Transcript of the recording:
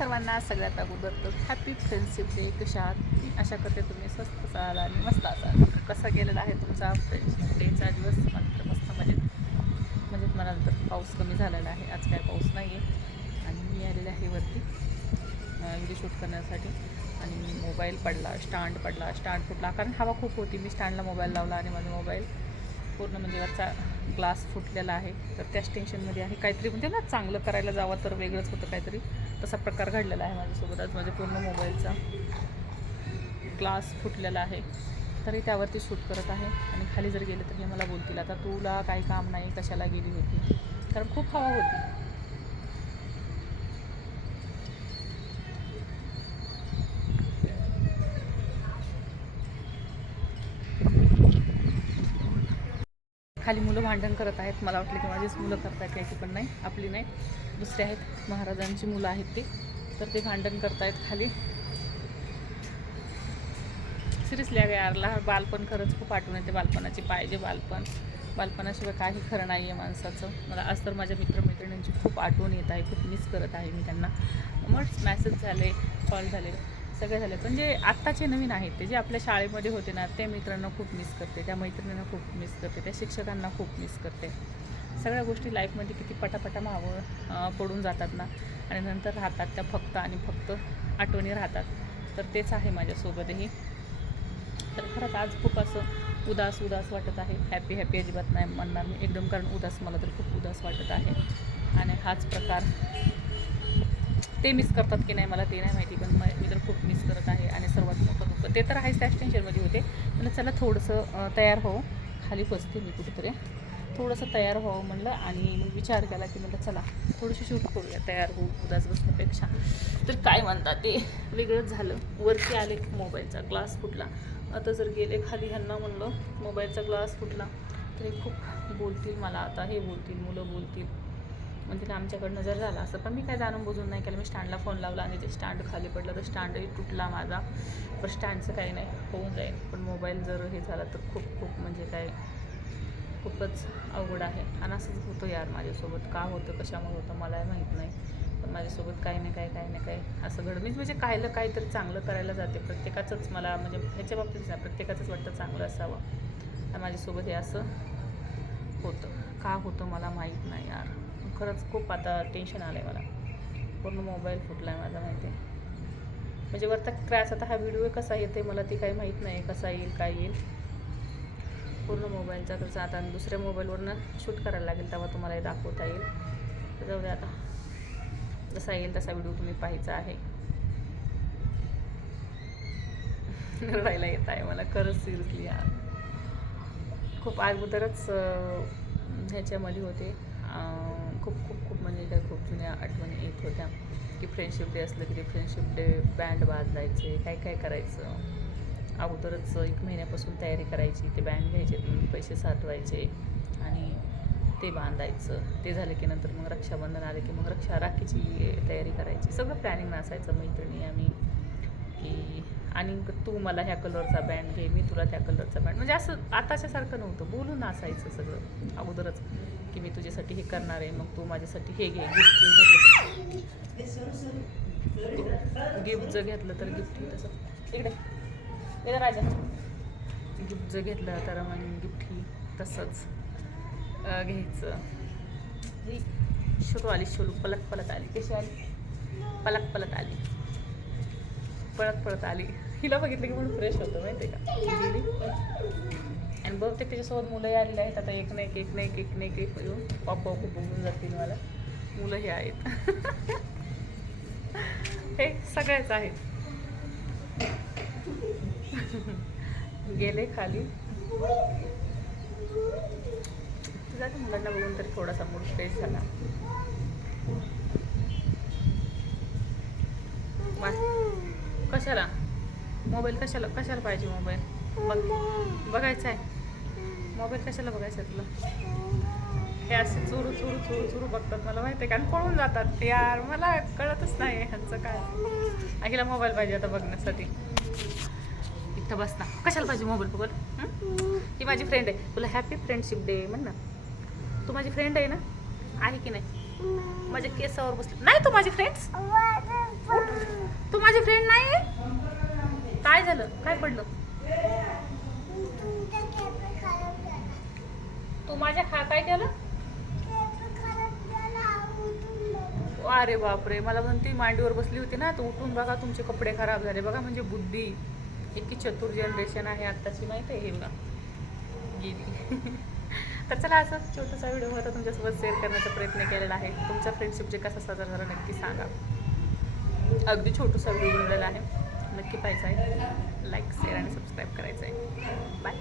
सर्वांना सगळ्यात अगोदर तर हॅपी फ्रेंडशिप डे. कशा आहात? आशा करते तुम्ही स्वस्त असाल आणि मस्त असाल. तर कसा गेलेला आहे तुमचा फ्रेंडशिप डेचा दिवस? मात्र मस्त मजेत मला नंतर पाऊस कमी झालेला आहे. आज काय पाऊस नाही आहे आणि मी आलेले आहे वरती व्हिडिओ शूट करण्यासाठी. आणि मोबाईल पडला, स्टँड फुटला कारण हवा खूप होती. मी स्टँडला मोबाईल लावला आणि माझा मोबाईल पूर्ण म्हणजे वरचा ग्लास फुटलेला आहे. तर त्याच टेन्शनमध्ये आहे. काहीतरी म्हणजे ना चांगलं करायला जावं तर वेगळंच होतं काहीतरी, तसा प्रकार घडलेला आहे माझ्यासोबत. आज माझ्या पूर्ण मोबाईलचा ग्लास फुटलेला आहे तरी त्यावरती शूट करत आहे. आणि खाली जर गेले तर हे मला बोलतील आता तुला काही काम नाही, कशाला गेली होती, कारण खूप हवा होती. खाली मुलं भांडण करत आहेत. मला वाटलं की माझीच मुलं करत आहेत, काही पण नाही, आपली नाही, दुसरे आहेत, महाराजांची मुलं आहेत ती. तर ते भांडण करत आहेत खाली. सिरियसली अगं यारला बालपण खरंच खूप आठवण येते. बालपणाची पाहिजे बालपणाशिवाय काही खरं नाही आहे माणसाचं. मला आज तर माझ्या मित्रमैत्रिणींची खूप आठवण येत आहे, खूप मिस करत आहे मी त्यांना. मग मॅसेज झाले, कॉल झाले, सगळे झाले. पण जे आत्ताचे नवीन आहेत ते जे आपल्या शाळेमध्ये होते ना, त्या मित्रांना खूप मिस करते, त्या मैत्रिणींना खूप मिस करते, त्या शिक्षकांना खूप मिस करते. सगळ्या गोष्टी लाईफमध्ये किती पटापटा मावळ पडून जातात ना, आणि नंतर राहतात त्या फक्त आणि फक्त आठवणी राहतात. तर तेच आहे माझ्यासोबतही. तर खरंच आज खूप असं उदास वाटत आहे. हॅपी अजिबात नाही म्हणणार मी एकदम, कारण उदास मला तर खूप उदास वाटत आहे. आणि हाच प्रकार ते मिस करतात की नाही मला ते नाही माहिती, पण मी तर खूप मिस करत आहे. आणि सर्वात मोठं दुःख ते तर आहेच, त्याच टेन्शनमध्ये होते. म्हणलं चला थोडंसं तयार हो, खाली बसते मी कुठेतरी, थोडंसं तयार व्हावं म्हणलं. आणि मग विचार केला की म्हणलं चला थोडीशी शूट करूया, तयार होऊ उदास बसण्यापेक्षा. तर काय म्हणतात ते वेगळंच झालं. वरती आले, मोबाईलचा ग्लास फुटला. आता जर गेले खाली ह्यांना म्हणलं मोबाईलचा ग्लास फुटला तरी खूप बोलतील मला. आता हे बोलतील, मुलं बोलतील, म्हणजे आमच्याकडनं जर झालं असं. पण मी काय जाणून बुजून नाही केलं. मी स्टँडला फोन लावला आणि ते स्टँड खाली पडलं, तर स्टँडही तुटला माझा. पण स्टँडचं काही नाही, होऊन जाईल. पण मोबाईल जर हे झाला तर खूप म्हणजे काय खूपच अवघड आहे. आणि असंच होतं यार माझ्यासोबत. का होतं, कशामुळे होतं मलाही माहीत नाही. पण माझ्यासोबत काही ना काही असं घडलं. मी म्हणजे काहीतरी चांगलं करायला जाते. प्रत्येकाचंच मला म्हणजे ह्याच्या बाबतीत नाही, प्रत्येकाचंच वाटतं चांगलं असावं. आणि माझ्यासोबत हे असं होतं. का होतं मला माहीत नाही यार. खरंच खूप आता टेन्शन आलं आहे मला. पूर्ण मोबाईल फुटला आहे माझा, माहिती आहे. म्हणजे वरता क्रॅश. आता हा व्हिडिओ कसा येते मला ते काही माहीत नाही, कसा येईल काय येईल. पूर्ण मोबाईलचा खर्च. आता दुसऱ्या मोबाईलवरनं शूट करायला लागेल, तेव्हा तुम्हाला हे दाखवता येईल. तर जाऊ दे आता, जसा येईल तसा व्हिडिओ तुम्ही पाहायचा आहे. रडायला येत आहे मला खरंच, सिरियसली यार. खूप अगोदरच ह्याच्यामध्ये होते. खूप म्हणजे त्या खूप जुन्या आठवणी येत होत्या की फ्रेंडशिप डे असलं की ते फ्रेंडशिप डे बँड वाजवायचे, काय करायचं. अगोदरच 1 महिन्यापासून तयारी करायची, ते बँड घ्यायचे, पैसे साठवायचे आणि ते बांधायचं. ते झालं की नंतर मग रक्षाबंधन आले की मग राखीची तयारी करायची. सगळं प्लॅनिंग नसायचं मैत्रिणी आम्ही की, आणि तू मला ह्या कलरचा बँड घे, मी तुला त्या कलरचा बँड. म्हणजे असं आताच्यासारखं नव्हतं, बोलून असायचं सगळं अगोदरच की मी तुझ्यासाठी हे करणार आहे, मग तू माझ्यासाठी हे घे. गिफ्ट जर घेतलं तर गिफ्ट ही तसं इकडे राजा, गिफ्ट जर घेतलं तर मग गिफ्ट ही तसंच घ्यायचं. ही शोलू पलत आली. कशी आली? पलत आली, पळत आली. हिला बघितलं की म्हणून फ्रेश होतं, माहिती आहे का. गेली आणि बहुतेक त्याच्यासोबत मुलंही आलेली आहेत. आता एक नाही येऊन पॉप बघून जातील मला. मुलंही आहेत. हे सगळेच आहेत. गेले खाली. जाते मुलांना बघून तरी थोडासा मूड फ्रेश झाला. कशाला मोबाईल, कशाला पाहिजे मोबाईल? बघायचा आहे मोबाईल, कशाला बघायचा आहे तुला? हे असे चुरू बघतात मला, माहिती आहे का, आणि पळून जातात यार. मला कळतच नाही ह्यांचं काय. हिला मोबाईल पाहिजे आता बघण्यासाठी. इथं बस ना, कशाला पाहिजे मोबाईल बघ. ही माझी फ्रेंड आहे, तुला हॅपी फ्रेंडशिप डे म्हण ना. तू माझी फ्रेंड आहे ना, आहे की नाही? माझ्या केसावर बसली नाही तू माझी फ्रेंड्स. फ्रेंड नाही? काय झालं? काय पडलं? तू माझ्या काय केलं? अरे बापरे, मला म्हणते मांडीवर बसली होती ना, तर उठून बघा तुमचे कपडे खराब झाले. बघा म्हणजे बुद्धी इतकी चतुर जनरेशन आहे आत्ताची, माहिती आहे हे बघा गेली. तर चला, असं छोटासा व्हिडिओ होता तुमच्यासोबत शेअर करण्याचा प्रयत्न केलेला आहे. तुमचा फ्रेंडशिप जे कसा साजरा झाला नक्की सांगा. अगदी छोटासा व्हिडिओ बनवलेला आहे, नक्की पाहायचा आहे. लाईक शेअर आणि सबस्क्राईब करायचं आहे. बाय.